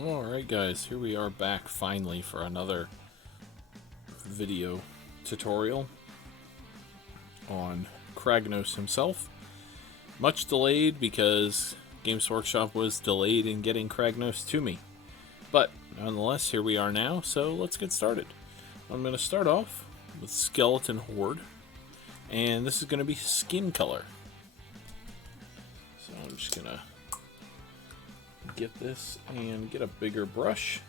Alright guys, here we are back finally for another video tutorial on Kragnos himself. Much delayed because Games Workshop was delayed in getting Kragnos to me. But nonetheless, here we are now, so let's get started. I'm going to start off with Skeleton Horde, and this is going to be skin color. So I'm just going to get this and get a bigger brush,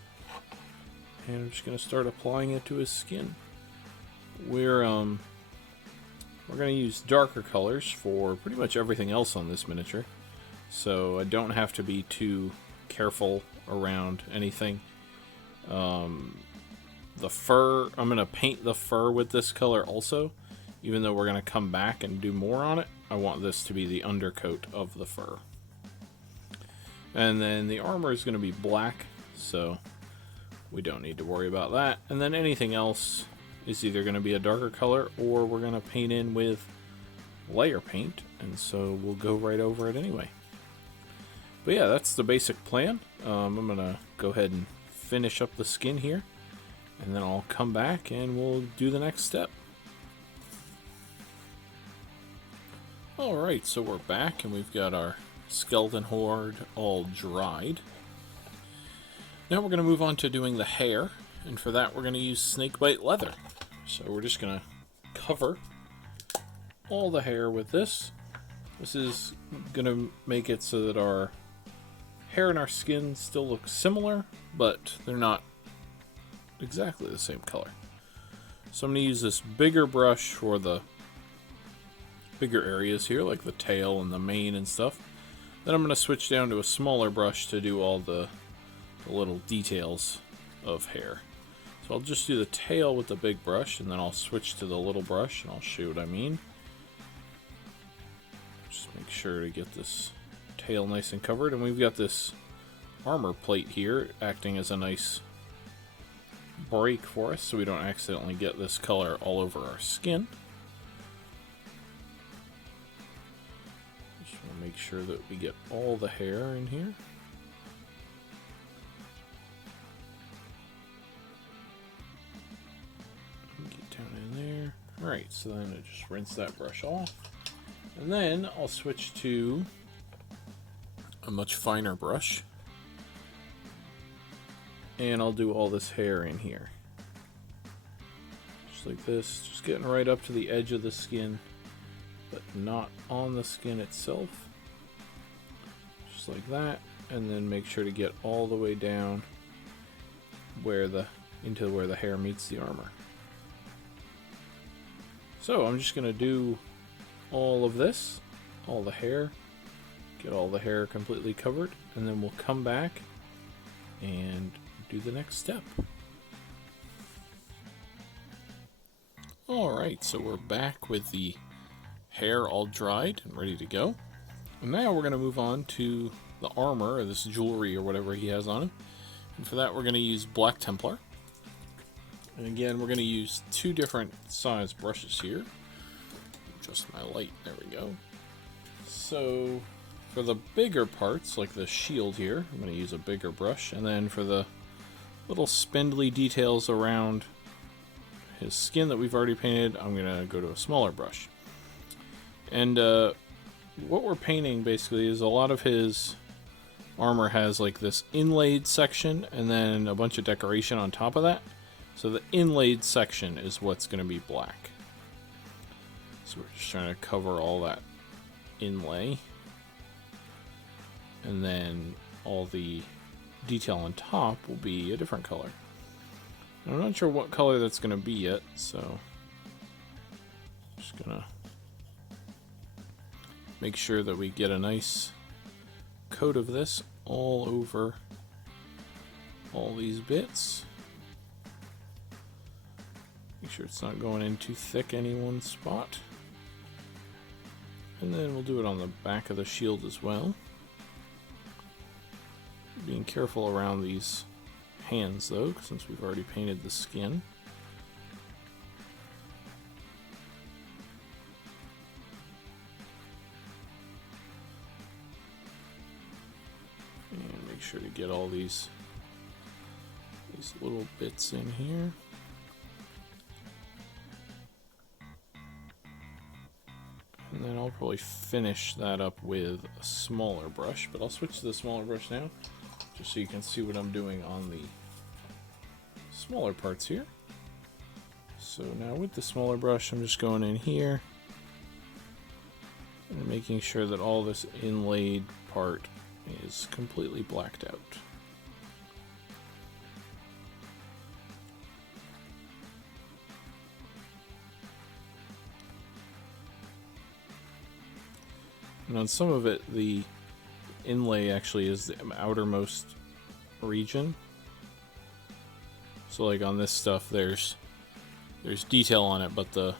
and I'm just going to start applying it to his skin. We're going to use darker colors for pretty much everything else on this miniature, so I don't have to be too careful around anything. The fur, I'm going to paint the fur with this color also, even though we're going to come back and do more on it. I want this to be the undercoat of the fur. And then the armor is going to be black, so we don't need to worry about that. And then anything else is either going to be a darker color, or we're going to paint in with layer paint, and so we'll go right over it anyway. But yeah, that's the basic plan. I'm going to go ahead and finish up the skin here, and then I'll come back and we'll do the next step. Alright, so we're back and we've got our Skeleton Horde all dried. Now we're going to move on to doing the hair, and for that we're going to use snakebite leather. So we're just going to cover all the hair with this. This is going to make it so that our hair and our skin still look similar, but they're not exactly the same color. So I'm going to use this bigger brush for the bigger areas here, like the tail and the mane and stuff. Then I'm going to switch down to a smaller brush to do all the little details of hair. So I'll just do the tail with the big brush, and then I'll switch to the little brush, and I'll show you what I mean. Just make sure to get this tail nice and covered. And we've got this armor plate here acting as a nice break for us, so we don't accidentally get this color all over our skin. Make sure that we get all the hair in here. Get down in there. Alright, so then I just rinse that brush off. And then I'll switch to a much finer brush. And I'll do all this hair in here. Just like this, just getting right up to the edge of the skin, but not on the skin itself. Just like that, and then make sure to get all the way down into where the hair meets the armor. So I'm just going to do all of this, all the hair, get all the hair completely covered, and then we'll come back and do the next step. Alright, so we're back with the hair all dried and ready to go. And now we're going to move on to the armor, or this jewelry, or whatever he has on him. And for that we're going to use Black Templar. And again, we're going to use two different size brushes here. Adjust my light, there we go. So for the bigger parts, like the shield here, I'm going to use a bigger brush. And then for the little spindly details around his skin that we've already painted, I'm going to go to a smaller brush. And what we're painting basically is a lot of his armor has like this inlaid section and then a bunch of decoration on top of that. So the inlaid section is what's going to be black. So we're just trying to cover all that inlay. And then all the detail on top will be a different color. I'm not sure what color that's going to be yet, so just going to make sure that we get a nice coat of this all over all these bits. Make sure it's not going in too thick any one spot. And then we'll do it on the back of the shield as well. Being careful around these hands though, since we've already painted the skin. And make sure to get all these these little bits in here. And then I'll probably finish that up with a smaller brush, but I'll switch to the smaller brush now, just so you can see what I'm doing on the smaller parts here. So now with the smaller brush, I'm just going in here and making sure that all this inlaid part is completely blacked out. And on some of it, the inlay actually is the outermost region. So like on this stuff, there's detail on it, but the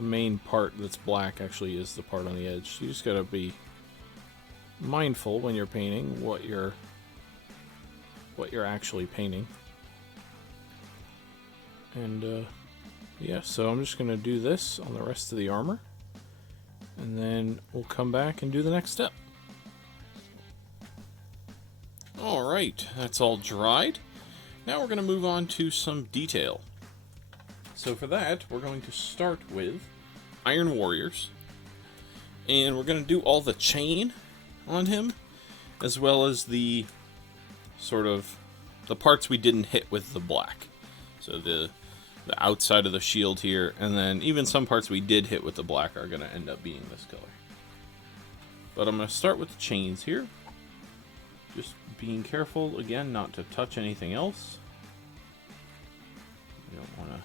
main part that's black actually is the part on the edge. So you just gotta be mindful when you're painting what you're actually painting. And yeah, so I'm just gonna do this on the rest of the armor, and then we'll come back and do the next step. Alright, that's all dried. Now we're going to move on to some detail. So for that, we're going to start with Iron Warriors. And we're going to do all the chain on him, as well as the sort of the parts we didn't hit with the black. So the outside of the shield here, and then even some parts we did hit with the black are going to end up being this color. But I'm going to start with the chains here. Just being careful, again, not to touch anything else. We don't want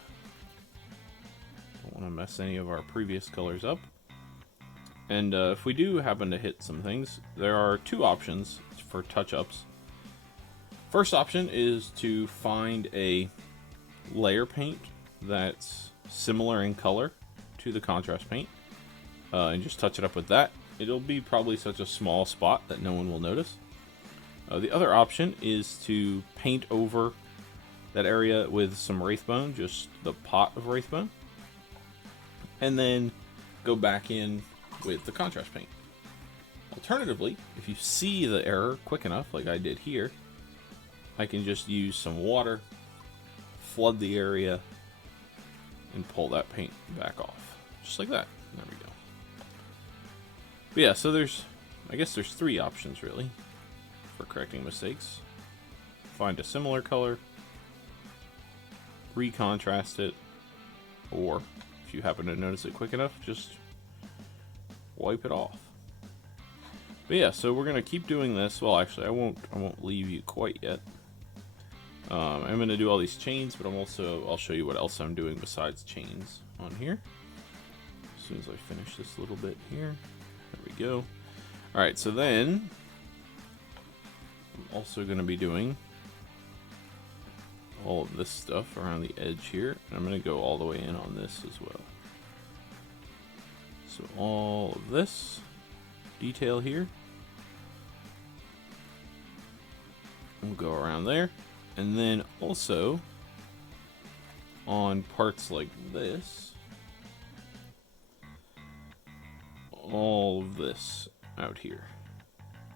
to mess any of our previous colors up. And if we do happen to hit some things, there are two options for touch-ups. First option is to find a layer paint that's similar in color to the contrast paint, and just touch it up with that. It'll be probably such a small spot that no one will notice. The other option is to paint over that area with some Wraithbone, just the pot of Wraithbone, and then go back in with the contrast paint. Alternatively, if you see the error quick enough, like I did here, I can just use some water, flood the area, and pull that paint back off. Just like that. There we go. But yeah, so I guess there's three options really for correcting mistakes. Find a similar color, recontrast it, or if you happen to notice it quick enough, just wipe it off. But yeah, so we're gonna keep doing this. Well, actually, I won't leave you quite yet. I'm gonna do all these chains, but I'll show you what else I'm doing besides chains on here. As soon as I finish this little bit here, there we go. All right, so then I'm also gonna be doing all of this stuff around the edge here, and I'm gonna go all the way in on this as well. So all of this detail here, we'll go around there, and then also on parts like this, all of this out here.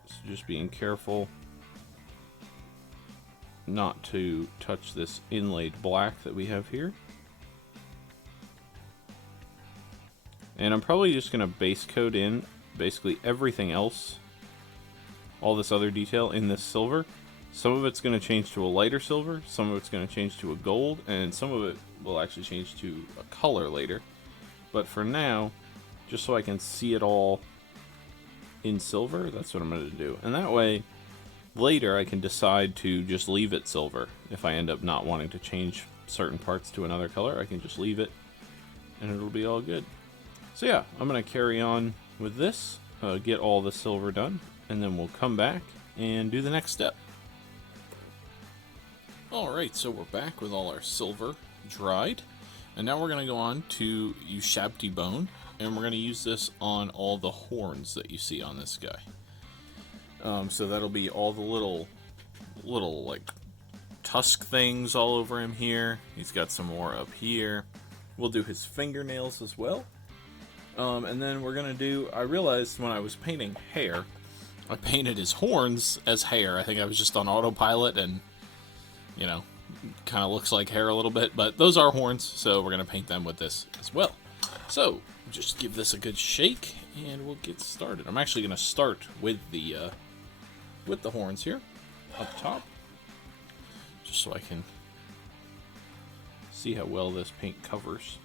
So just being careful not to touch this inlaid black that we have here. And I'm probably just going to base coat in basically everything else, all this other detail in this silver. Some of it's going to change to a lighter silver, some of it's going to change to a gold, and some of it will actually change to a color later. But for now, just so I can see it all in silver, that's what I'm going to do. And that way, later I can decide to just leave it silver. If I end up not wanting to change certain parts to another color, I can just leave it and it'll be all good. So yeah, I'm going to carry on with this, get all the silver done, and then we'll come back and do the next step. Alright, so we're back with all our silver dried, and now we're going to go on to Ushabti bone, and we're going to use this on all the horns that you see on this guy. So that'll be all the little like tusk things all over him here. He's got some more up here. We'll do his fingernails as well. And then we're going to do, I realized when I was painting hair, I painted his horns as hair. I think I was just on autopilot and you know, kind of looks like hair a little bit, but those are horns, so we're going to paint them with this as well. So just give this a good shake and we'll get started. I'm actually going to start with the horns here up top, just so I can see how well this paint covers.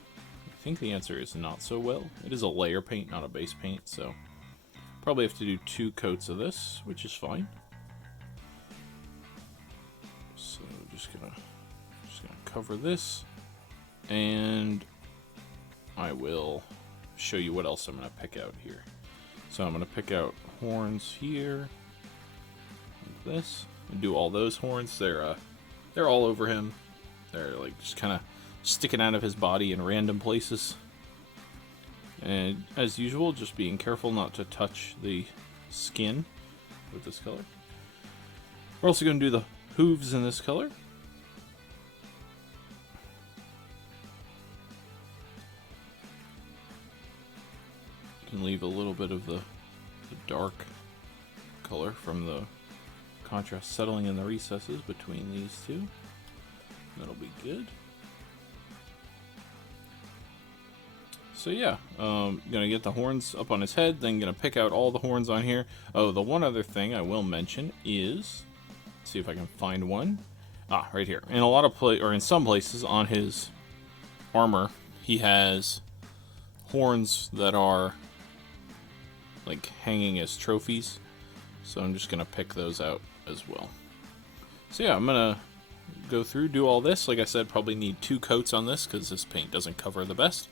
I think the answer is not so well. It is a layer paint, not a base paint, so probably have to do 2 coats of this, which is fine. So just gonna cover this, and I will show you what else I'm gonna pick out here. So I'm gonna pick out horns here, like this, and do all those horns. They're all over him. They're like just kind of sticking out of his body in random places. And as usual, just being careful not to touch the skin with this color. We're also going to do the hooves in this color. You can leave a little bit of the dark color from the contrast settling in the recesses between these two. That'll be good. So yeah, gonna get the horns up on his head, then gonna pick out all the horns on here. Oh, the one other thing I will mention is, let's see if I can find one. Ah, right here. In a lot of in some places on his armor, he has horns that are like hanging as trophies. So I'm just gonna pick those out as well. So yeah, I'm gonna go through, do all this. Like I said, probably need 2 coats on this because this paint doesn't cover the best.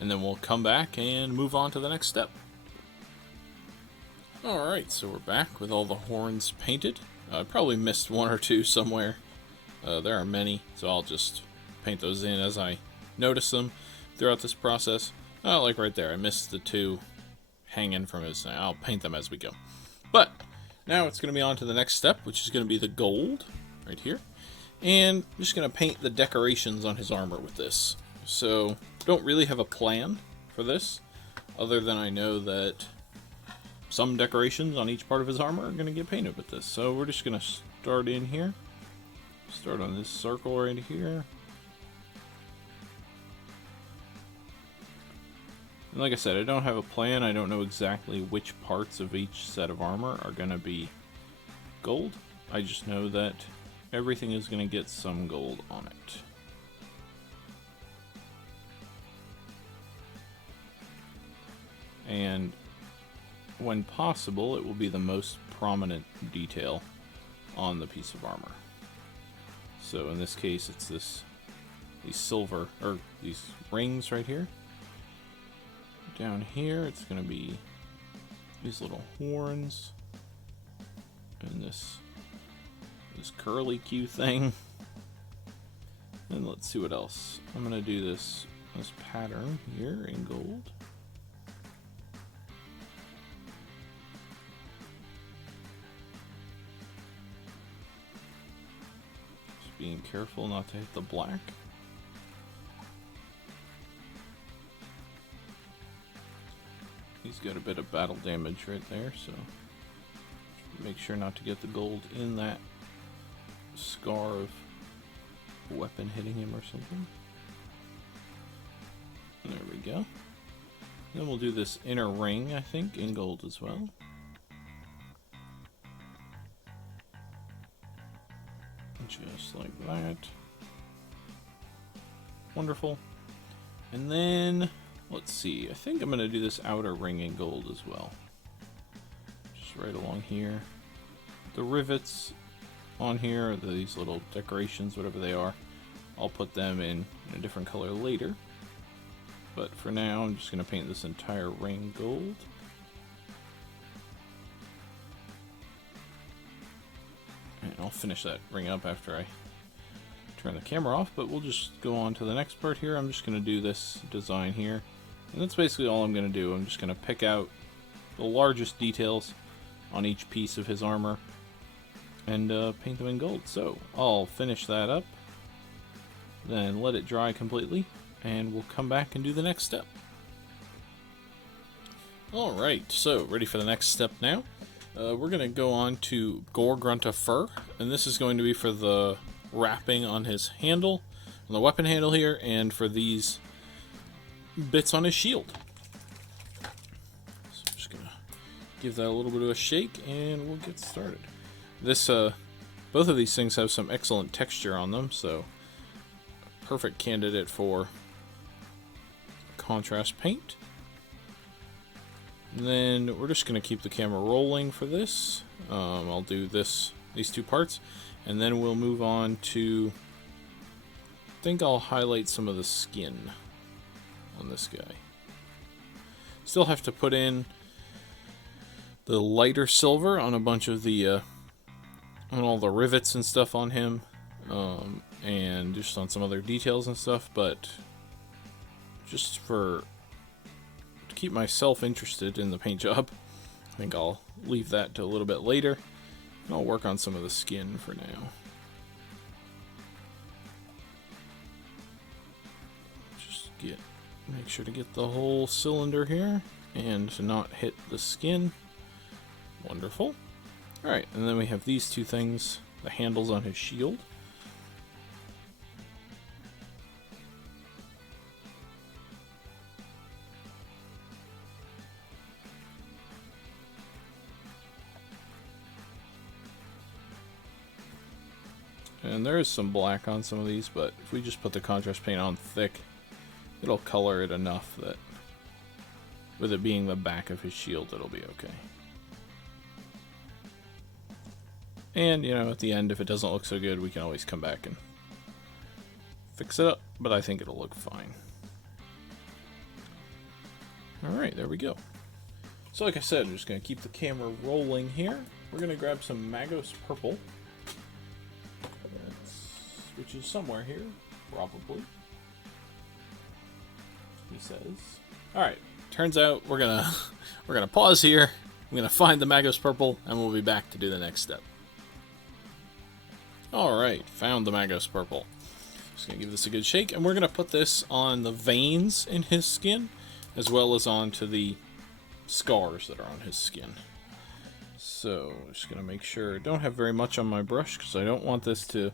And then we'll come back and move on to the next step. Alright, so we're back with all the horns painted. I probably missed 1 or 2 somewhere. There are many, so I'll just paint those in as I notice them throughout this process. Like right there, I missed the 2 hanging from his... I'll paint them as we go. But now it's going to be on to the next step, which is going to be the gold right here. And I'm just going to paint the decorations on his armor with this. So, don't really have a plan for this, other than I know that some decorations on each part of his armor are going to get painted with this. So we're just going to start in here. Start on this circle right here. And like I said, I don't have a plan. I don't know exactly which parts of each set of armor are going to be gold. I just know that everything is going to get some gold on it. And when possible, it will be the most prominent detail on the piece of armor. So in this case, it's these silver, or these rings right here. Down here, it's going to be these little horns, and this curly Q thing. And let's see what else. I'm going to do this pattern here in gold. Being careful not to hit the black. He's got a bit of battle damage right there, so make sure not to get the gold in that scar of a weapon hitting him or something. There we go. Then we'll do this inner ring, I think, in gold as well. Just like that. Wonderful. And then, let's see, I think I'm going to do this outer ring in gold as well. Just right along here. The rivets on here, these little decorations, whatever they are, I'll put them in a different color later. But for now, I'm just going to paint this entire ring gold. And I'll finish that ring up after I turn the camera off, but we'll just go on to the next part here. I'm just going to do this design here. And that's basically all I'm going to do. I'm just going to pick out the largest details on each piece of his armor and paint them in gold. So I'll finish that up, then let it dry completely, and we'll come back and do the next step. Alright, so ready for the next step now. We're going to go on to Gore Grunta Fur, and this is going to be for the wrapping on his handle, on the weapon handle here, and for these bits on his shield. So I'm just gonna give that a little bit of a shake, and we'll get started. This, both of these things have some excellent texture on them, so perfect candidate for contrast paint. And then we're just gonna keep the camera rolling for this. I'll do these two parts, and then we'll move on to, I think I'll highlight some of the skin on this guy. Still have to put in the lighter silver on a bunch of the, on all the rivets and stuff on him, and just on some other details and stuff, but just to keep myself interested in the paint job, I think I'll leave that to a little bit later, and I'll work on some of the skin for now. Just make sure to get the whole cylinder here, and to not hit the skin. Wonderful. Alright, and then we have these two things, the handles on his shield. And there is some black on some of these, but if we just put the contrast paint on thick, it'll color it enough that with it being the back of his shield, it'll be okay. And, you know, at the end, if it doesn't look so good, we can always come back and fix it up, but I think it'll look fine. Alright, there we go. So like I said, I'm just going to keep the camera rolling here. We're going to grab some Magos Purple, which is somewhere here, probably, he says. Alright, turns out we're gonna pause here. I'm gonna find the Magos Purple, and we'll be back to do the next step. Alright, found the Magos Purple. Just gonna give this a good shake, and we're gonna put this on the veins in his skin, as well as onto the scars that are on his skin. So, just gonna make sure I don't have very much on my brush, because I don't want this to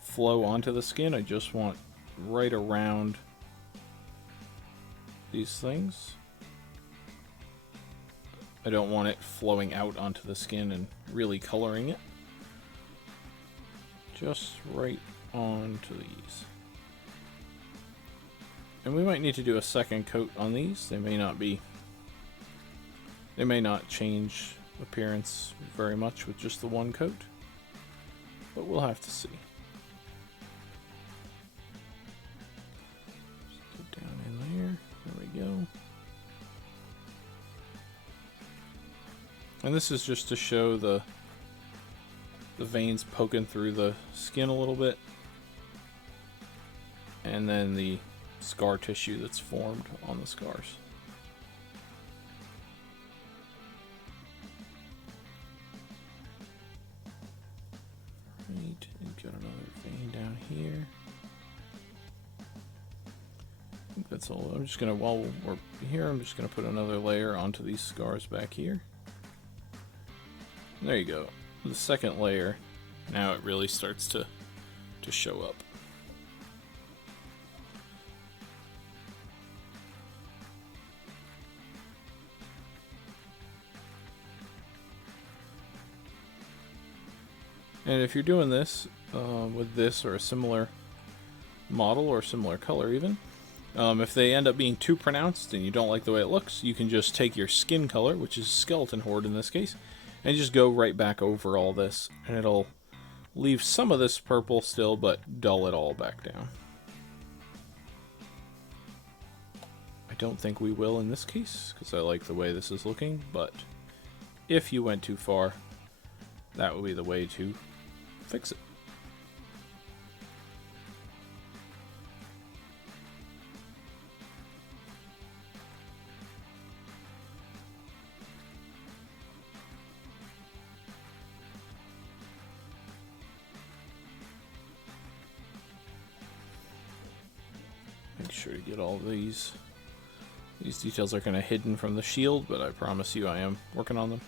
flow onto the skin. I just want right around these things. I don't want it flowing out onto the skin and really coloring it. Just right onto these. And we might need to do a second coat on these. They may not change appearance very much with just the one coat, but we'll have to see. Go. And this is just to show the veins poking through the skin a little bit, and then the scar tissue that's formed on the scars. Right, and got another vein down here. That's all. I'm just gonna, while we're here, I'm just gonna put another layer onto these scars back here. There you go. The second layer, now it really starts to show up. And if you're doing this with this or a similar model or similar color even, if they end up being too pronounced and you don't like the way it looks, you can just take your skin color, which is skeleton horde in this case, and just go right back over all this, and it'll leave some of this purple still, but dull it all back down. I don't think we will in this case, because I like the way this is looking, but if you went too far, that would be the way to fix it. Make sure to get all these. These details are kind of hidden from the shield, but I promise you I am working on them.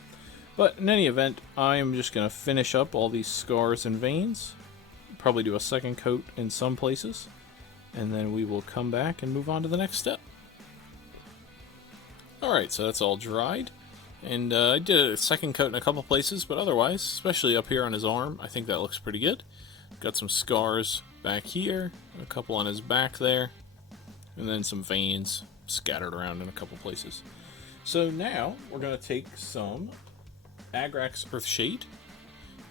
But in any event, I am just going to finish up all these scars and veins probably do a second coat in some places, and then we will come back and move on to the next step. Alright, so that's all dried. And I did a second coat in a couple places, but otherwise, especially up here on his arm, I think that looks pretty good. Got some scars back here, a couple on his back there, and then some veins scattered around in a couple places. So now we're going to take some Agrax Earthshade,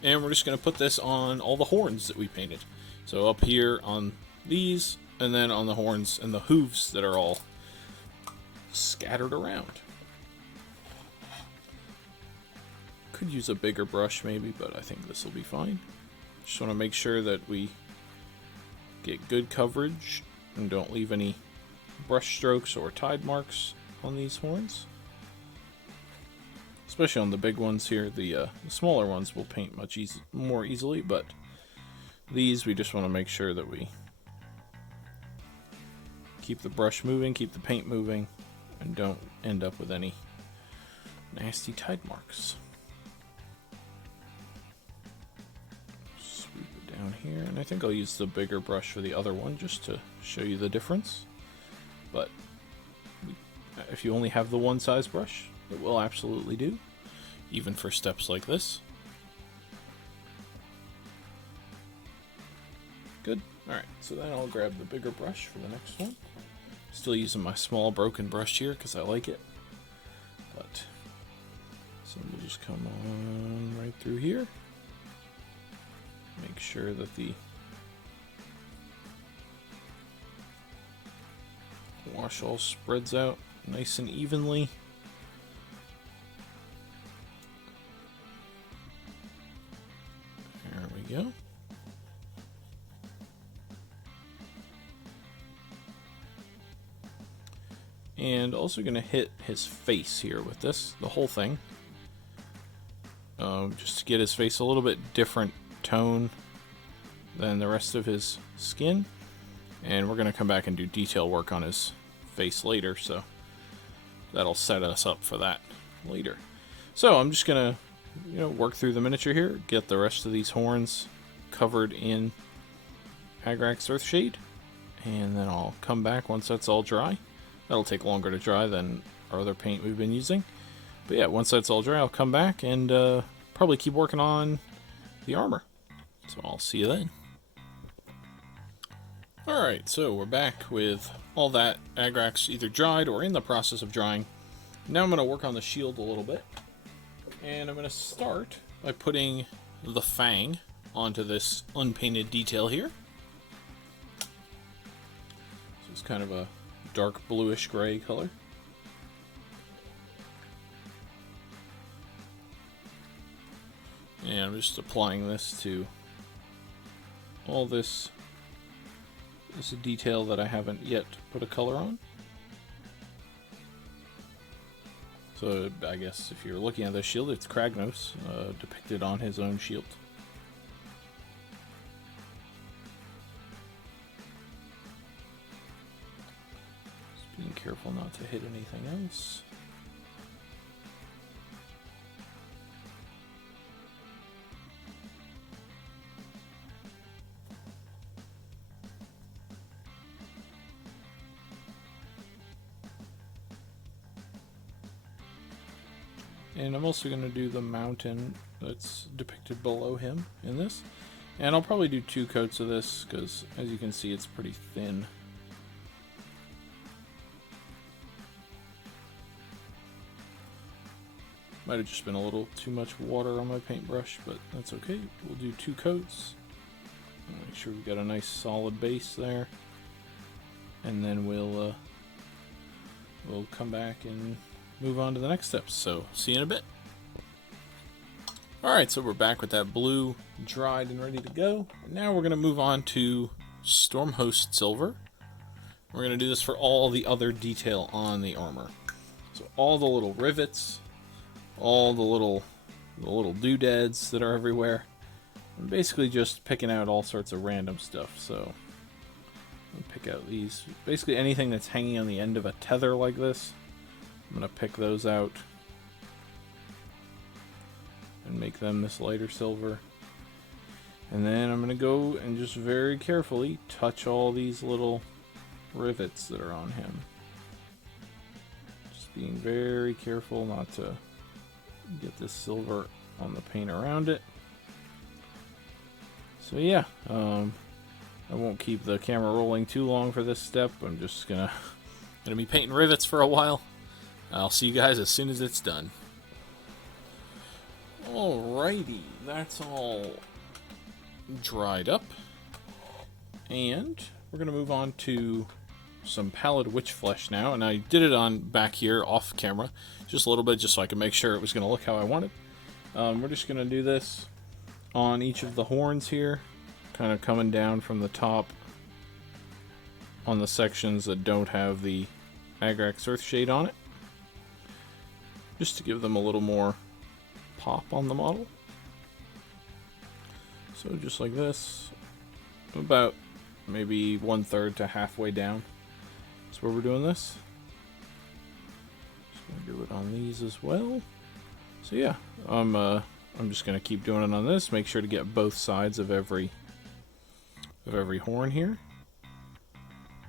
and we're just going to put this on all the horns that we painted. So up here on these, and then on the horns and the hooves that are all scattered around. Could use a bigger brush maybe, but I think this will be fine. Just want to make sure that we get good coverage and don't leave any brush strokes or tide marks on these horns. Especially on the big ones here. The smaller ones will paint much more easily, but these we just want to make sure that we keep the brush moving, keep the paint moving, and don't end up with any nasty tide marks. Sweep it down here, and I think I'll use the bigger brush for the other one just to show you the difference. But if you only have the one size brush, it will absolutely do, even for steps like this. Good. Alright, so then I'll grab the bigger brush for the next one. Still using my small broken brush here because I like it. But so we'll just come on right through here. Make sure that the wash all spreads out nice and evenly. There we go. And also going to hit his face here with this, the whole thing. Just to get his face a little bit different tone than the rest of his skin. And we're going to come back and do detail work on his face later, so that'll set us up for that later. So I'm just going to work through the miniature here, get the rest of these horns covered in Agrax Earthshade, and then I'll come back once that's all dry. That'll take longer to dry than our other paint we've been using. But yeah, once that's all dry, I'll come back and probably keep working on the armor. So I'll see you then. Alright, so we're back with all that Agrax either dried or in the process of drying. Now I'm going to work on the shield a little bit. And I'm going to start by putting the fang onto this unpainted detail here. So it's kind of a dark bluish gray color. And I'm just applying this to all this. This is a detail that I haven't yet put a color on. So I guess if you're looking at this shield, it's Kragnos depicted on his own shield. Being careful not to hit anything else. And I'm also going to do the mountain that's depicted below him in this. And I'll probably do 2 coats of this because, as you can see, it's pretty thin. Might have just been a little too much water on my paintbrush, but that's okay. We'll do 2 coats. Make sure we've got a nice solid base there. And then we'll come back and move on to the next steps. So, see you in a bit. Alright, so we're back with that blue dried and ready to go. Now we're going to move on to Stormhost Silver. We're going to do this for all the other detail on the armor. So all the little rivets, all the little doodads that are everywhere. I'm basically just picking out all sorts of random stuff. So I'll pick out these. Basically anything that's hanging on the end of a tether like this. I'm going to pick those out and make them this lighter silver. And then I'm going to go and just very carefully touch all these little rivets that are on him. Just being very careful not to get this silver on the paint around it. So yeah, I won't keep the camera rolling too long for this step. I'm just gonna be painting rivets for a while. I'll see you guys as soon as it's done. Alrighty, that's all dried up. And we're gonna move on to some pallid witch flesh now. And I did it on back here off camera, just a little bit, just so I could make sure it was gonna look how I wanted. We're just gonna do this on each of the horns here, kind of coming down from the top on the sections that don't have the Agrax Earthshade on it, just to give them a little more pop on the model. So just like this, about maybe 1/3 to halfway down. That's where we're doing this. Just gonna do it on these as well. So yeah, I'm just gonna keep doing it on this. Make sure to get both sides of every horn here,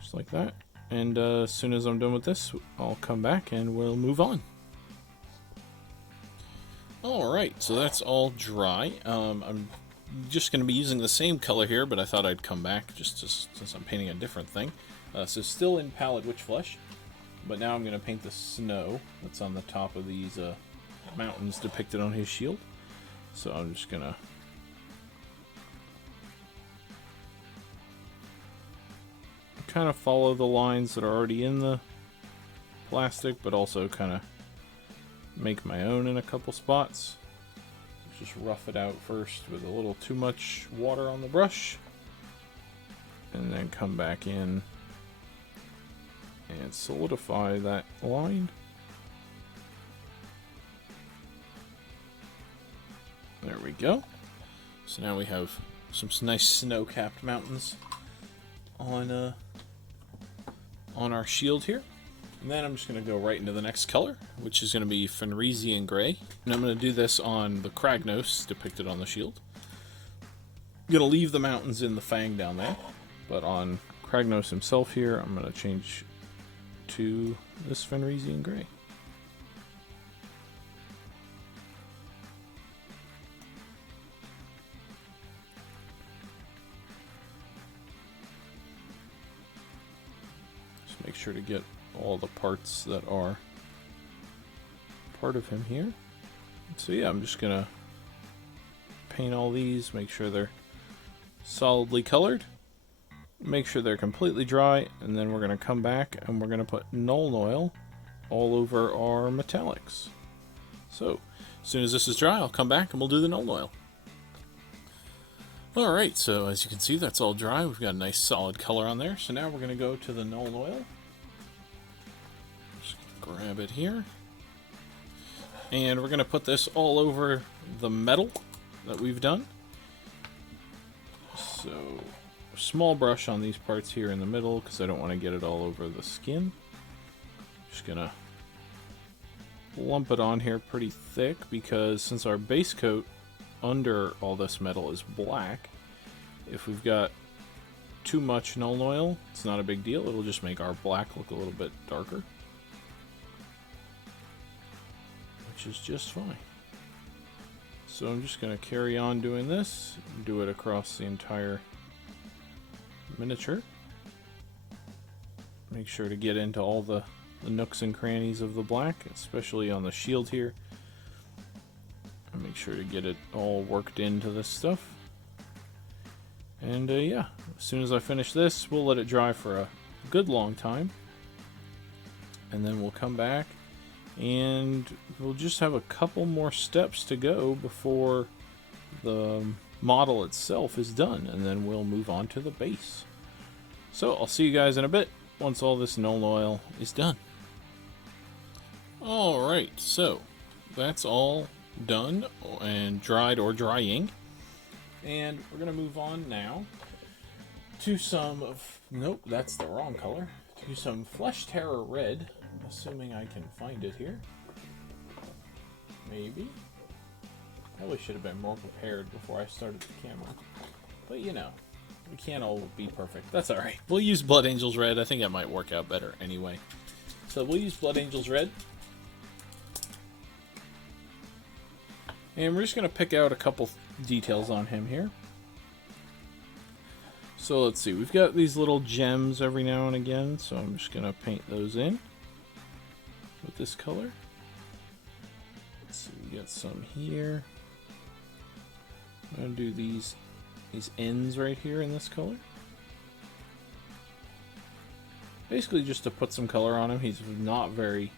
just like that. And as soon as I'm done with this, I'll come back and we'll move on. Alright, so that's all dry. I'm just going to be using the same color here, but I thought I'd come back since I'm painting a different thing. So still in pallid witch flesh, but now I'm going to paint the snow that's on the top of these mountains depicted on his shield. So I'm just going to kind of follow the lines that are already in the plastic, but also kind of make my own in a couple spots. Just rough it out first with a little too much water on the brush, and then come back in and solidify that line. There we go. So now we have some nice snow-capped mountains on our shield here. And then I'm just going to go right into the next color, which is going to be Fenrisian Gray. And I'm going to do this on the Kragnos depicted on the shield. I'm going to leave the mountains in the fang down there, but on Kragnos himself here, I'm going to change to this Fenrisian Gray. Just make sure to get all the parts that are part of him here. So yeah, I'm just gonna paint all these, make sure they're solidly colored, make sure they're completely dry, and then we're gonna come back and we're gonna put Nuln Oil all over our metallics. So as soon as this is dry, I'll come back and we'll do the Nuln Oil. Alright, so as you can see, that's all dry. We've got a nice solid color on there. So now we're gonna go to the Nuln Oil. Grab it here, and we're going to put this all over the metal that we've done. So small brush on these parts here in the middle because I don't want to get it all over the skin. Just going to lump it on here pretty thick, because since our base coat under all this metal is black, if we've got too much Nuln Oil, it's not a big deal. It'll just make our black look a little bit darker, which is just fine. So I'm just going to carry on doing this, do it across the entire miniature. Make sure to get into all the nooks and crannies of the black, especially on the shield here. And make sure to get it all worked into this stuff. And yeah, as soon as I finish this, we'll let it dry for a good long time. And then we'll come back and we'll just have a couple more steps to go before the model itself is done, and then we'll move on to the base. So I'll see you guys in a bit once all this Nuln Oil is done. Alright, so that's all done and dried or drying, and we're going to move on now to some of, nope, that's the wrong color, to some Flesh Terror Red. Assuming I can find it here. Maybe. Probably should have been more prepared before I started the camera. But you know, we can't all be perfect. That's alright. We'll use Blood Angels Red. I think that might work out better anyway. So we'll use Blood Angels Red. And we're just going to pick out a couple details on him here. So let's see. We've got these little gems every now and again. So I'm just going to paint those in with this color. Let's see. We got some here. I'm going to do these ends right here in this color. Basically just to put some color on him. He's not very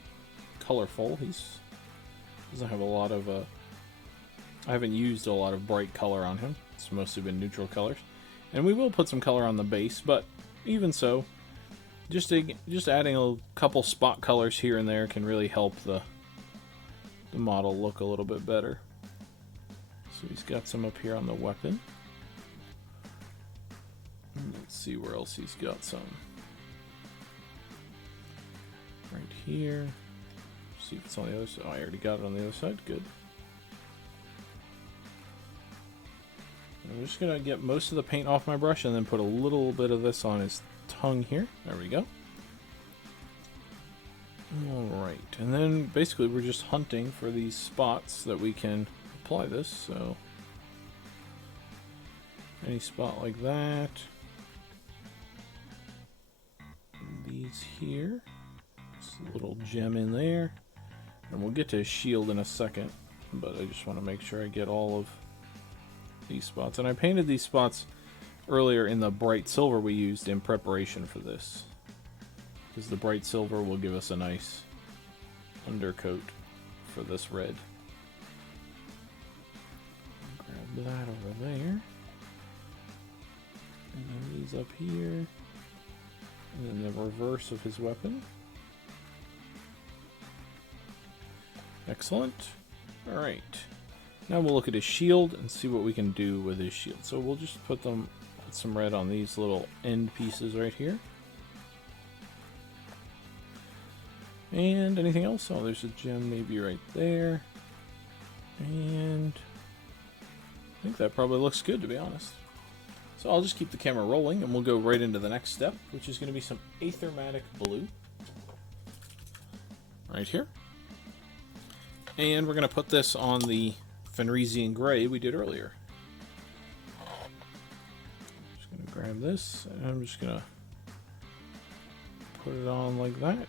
colorful. Doesn't have a lot of I haven't used a lot of bright color on him. It's mostly been neutral colors. And we will put some color on the base, but even so, just adding a couple spot colors here and there can really help the model look a little bit better. So he's got some up here on the weapon. And let's see where else he's got some. Right here. See if it's on the other side. Oh, I already got it on the other side. Good. I'm just going to get most of the paint off my brush and then put a little bit of this on his tongue here. There we go. Alright, and then basically we're just hunting for these spots that we can apply this. So any spot like that. And these here. Just a little gem in there. And we'll get to his shield in a second, but I just want to make sure I get all of these spots. And I painted these spots earlier in the bright silver we used in preparation for this, because the bright silver will give us a nice undercoat for this red. Grab that over there, and then these up here, and then the reverse of his weapon. Excellent. Alright. Now we'll look at his shield and see what we can do with his shield. So we'll just put some red on these little end pieces right here. And anything else? Oh, there's a gem maybe right there. And I think that probably looks good, to be honest. So I'll just keep the camera rolling and we'll go right into the next step, which is going to be some Aethermatic Blue. Right here. And we're going to put this on the Fenrisian Gray we did earlier. Just going to grab this and I'm just going to put it on like that.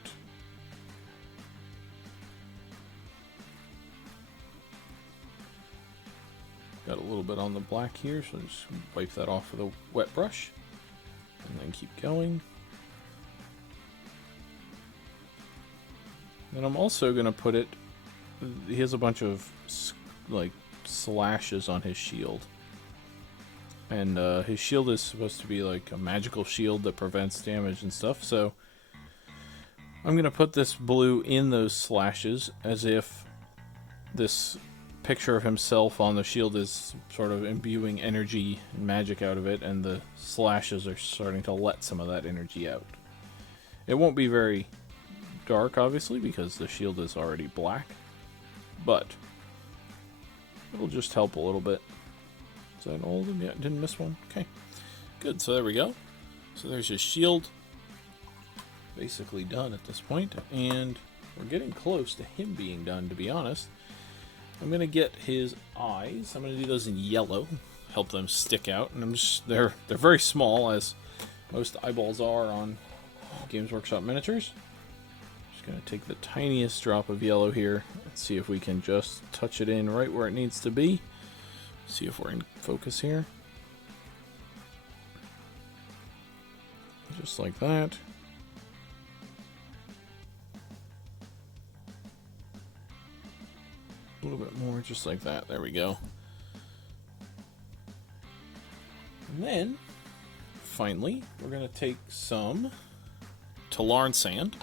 Got a little bit on the black here, so just wipe that off with a wet brush and then keep going. Then I'm also going to put it, he has a bunch of like slashes on his shield, and his shield is supposed to be like a magical shield that prevents damage and stuff, so I'm gonna put this blue in those slashes as if this picture of himself on the shield is sort of imbuing energy and magic out of it, and the slashes are starting to let some of that energy out. It won't be very dark, obviously, because the shield is already black, but it'll just help a little bit. Is that all of them? Yeah, didn't miss one. Okay, good. So there we go. So there's his shield. Basically done at this point, and we're getting close to him being done, to be honest. I'm going to get his eyes. I'm going to do those in yellow, help them stick out. And they're very small, as most eyeballs are on Games Workshop miniatures. Just going to take the tiniest drop of yellow here and see if we can just touch it in right where it needs to be. See if we're in focus here. Just like that. A little bit more, just like that. There we go. And then, finally, we're going to take some Talarn sand.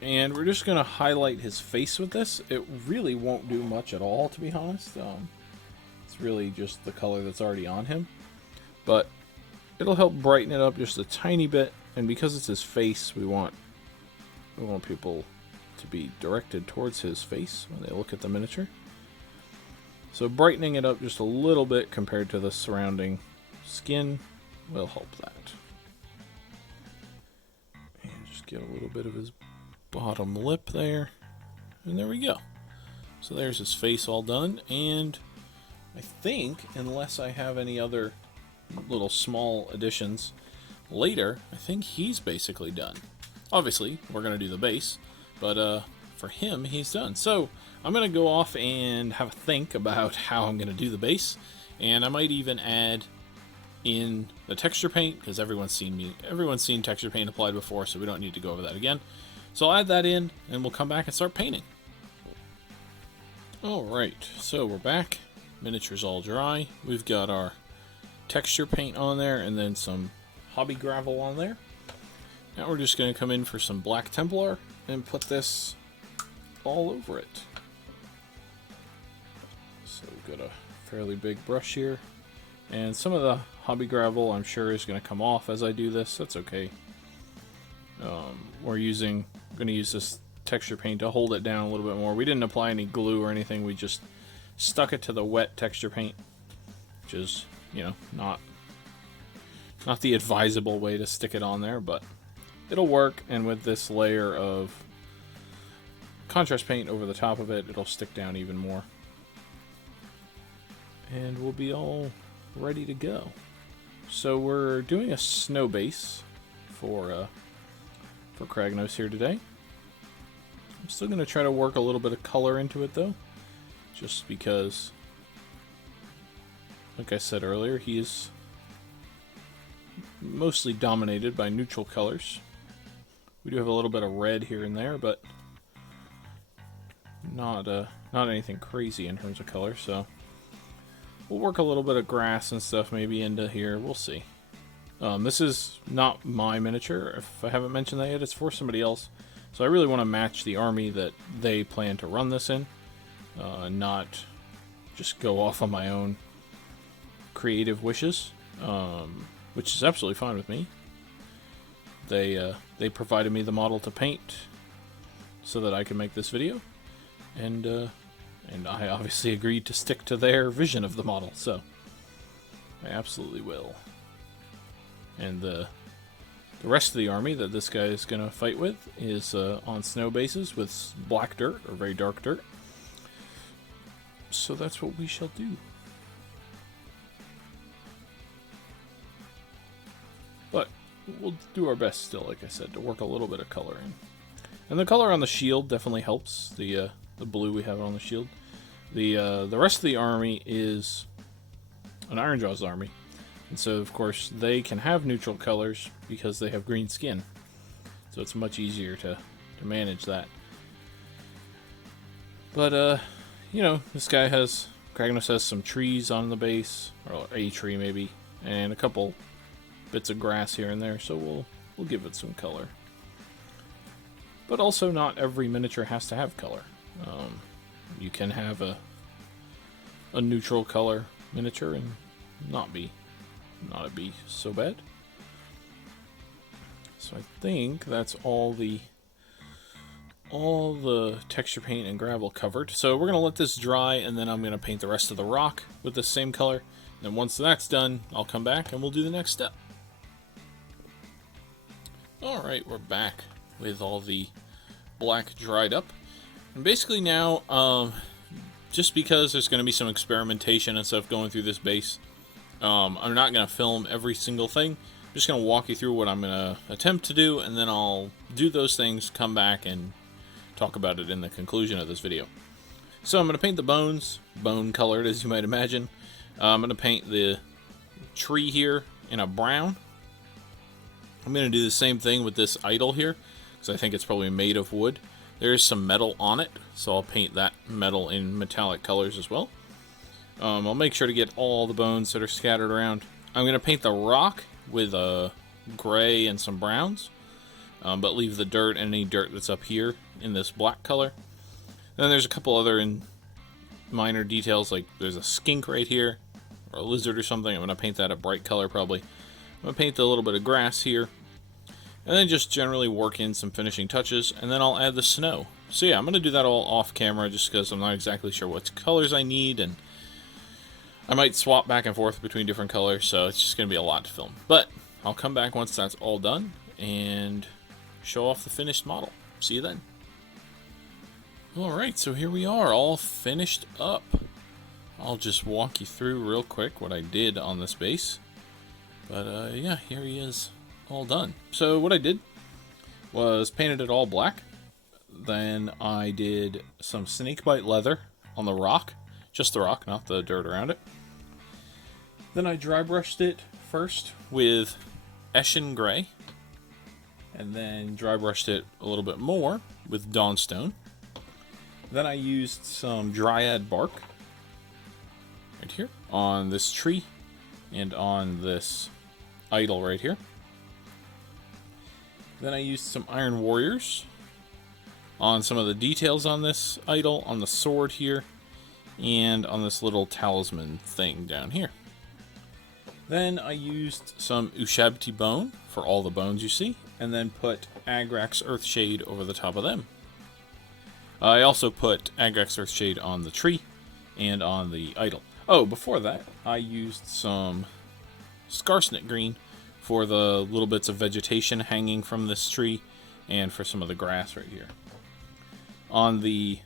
And we're just going to highlight his face with this. It really won't do much at all, to be honest. It's really just the color that's already on him. But it'll help brighten it up just a tiny bit. And because it's his face, we want people to be directed towards his face when they look at the miniature. So brightening it up just a little bit compared to the surrounding skin will help that. And just get a little bit of his bottom lip there. And there we go. So there's his face all done. And I think, unless I have any other little small additions later, I think he's basically done. Obviously, we're going to do the base, but for him, he's done. So I'm going to go off and have a think about how I'm going to do the base, and I might even add in the texture paint, because everyone's seen texture paint applied before, so we don't need to go over that again. So I'll add that in, and we'll come back and start painting. Alright, so we're back. Miniature's all dry. We've got our texture paint on there, and then some hobby gravel on there. Now we're just going to come in for some black Templar and put this all over it. So we've got a fairly big brush here, and some of the hobby gravel I'm sure is going to come off as I do this. That's okay. We're going to use this texture paint to hold it down a little bit more. We didn't apply any glue or anything. We just stuck it to the wet texture paint, which is, you know, not the advisable way to stick it on there, but it'll work. And with this layer of contrast paint over the top of it, it'll stick down even more. And we'll be all ready to go. So we're doing a snow base for Kragnos here today. I'm still going to try to work a little bit of color into it though, just because, like I said earlier, he is mostly dominated by neutral colors. We do have a little bit of red here and there, but not anything crazy in terms of color, so we'll work a little bit of grass and stuff maybe into here. We'll see. This is not my miniature. If I haven't mentioned that yet, it's for somebody else. So I really want to match the army that they plan to run this in, not just go off on my own creative wishes, which is absolutely fine with me. They provided me the model to paint so that I could make this video, and I obviously agreed to stick to their vision of the model, so I absolutely will. And the rest of the army that this guy is going to fight with is on snow bases with black dirt, or very dark dirt. So that's what we shall do. But we'll do our best still, like I said, to work a little bit of color in. And the color on the shield definitely helps, the blue we have on the shield. The rest of the army is an Ironjaw's army. And so, of course, they can have neutral colors because they have green skin. So it's much easier to manage that. But, you know, Kragnos has some trees on the base, or a tree maybe, and a couple bits of grass here and there, so we'll give it some color. But also, not every miniature has to have color. You can have a neutral color miniature and not be so bad. So I think that's all the texture paint and gravel covered. So we're gonna let this dry, and then I'm gonna paint the rest of the rock with the same color. And once that's done, I'll come back and we'll do the next step. Alright, we're back with all the black dried up. And basically now, just because there's going to be some experimentation and stuff going through this base, I'm not going to film every single thing. I'm just going to walk you through what I'm going to attempt to do, and then I'll do those things, come back, and talk about it in the conclusion of this video. So I'm going to paint the bones, bone colored as you might imagine. I'm going to paint the tree here in a brown. I'm going to do the same thing with this idol here, because I think it's probably made of wood. There is some metal on it, so I'll paint that metal in metallic colors as well. I'll make sure to get all the bones that are scattered around. I'm going to paint the rock with gray and some browns, but leave the dirt and any dirt that's up here in this black color. Then there's a couple other minor details, like there's a skink right here, or a lizard or something. I'm going to paint that a bright color probably. I'm going to paint a little bit of grass here, and then just generally work in some finishing touches, and then I'll add the snow. So yeah, I'm going to do that all off camera just because I'm not exactly sure what colors I need, and I might swap back and forth between different colors, so it's just going to be a lot to film. But I'll come back once that's all done and show off the finished model. See you then. Alright, so here we are, all finished up. I'll just walk you through real quick what I did on this base. But yeah, here he is, all done. So what I did was painted it all black. Then I did some snakebite leather on the rock. Just the rock, not the dirt around it. Then I dry brushed it first with Eshin Gray. And then dry brushed it a little bit more with Dawnstone. Then I used some Dryad bark right here on this tree and on this idol right here. Then I used some Iron Warriors on some of the details on this idol, on the sword here, and on this little talisman thing down here. Then I used some Ushabti bone for all the bones you see, and then put Agrax Earthshade over the top of them. I also put Agrax Earthshade on the tree and on the idol. Oh, before that, I used some Scarsnet green for the little bits of vegetation hanging from this tree and for some of the grass right here. On the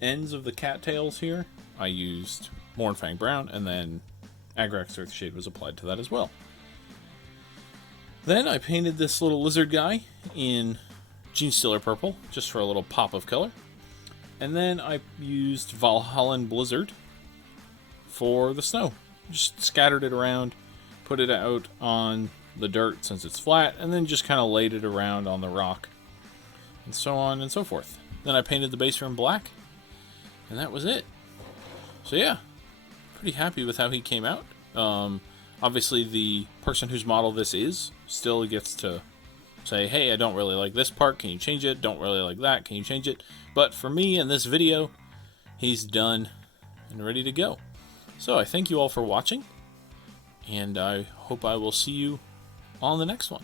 ends of the cattails here, I used Mournfang Brown, and then Agrax Earthshade was applied to that as well. Then I painted this little lizard guy in Genestealer Purple, just for a little pop of color. And then I used Valhallan Blizzard for the snow. Just scattered it around, put it out on the dirt since it's flat, and then just kind of laid it around on the rock, and so on and so forth. Then I painted the base rim black, and that was it. So yeah, pretty happy with how he came out. Obviously the person whose model this is still gets to say, hey, I don't really like this part, can you change it? Don't really like that, can you change it? But for me in this video, he's done and ready to go. So I thank you all for watching, and I hope I will see you on the next one.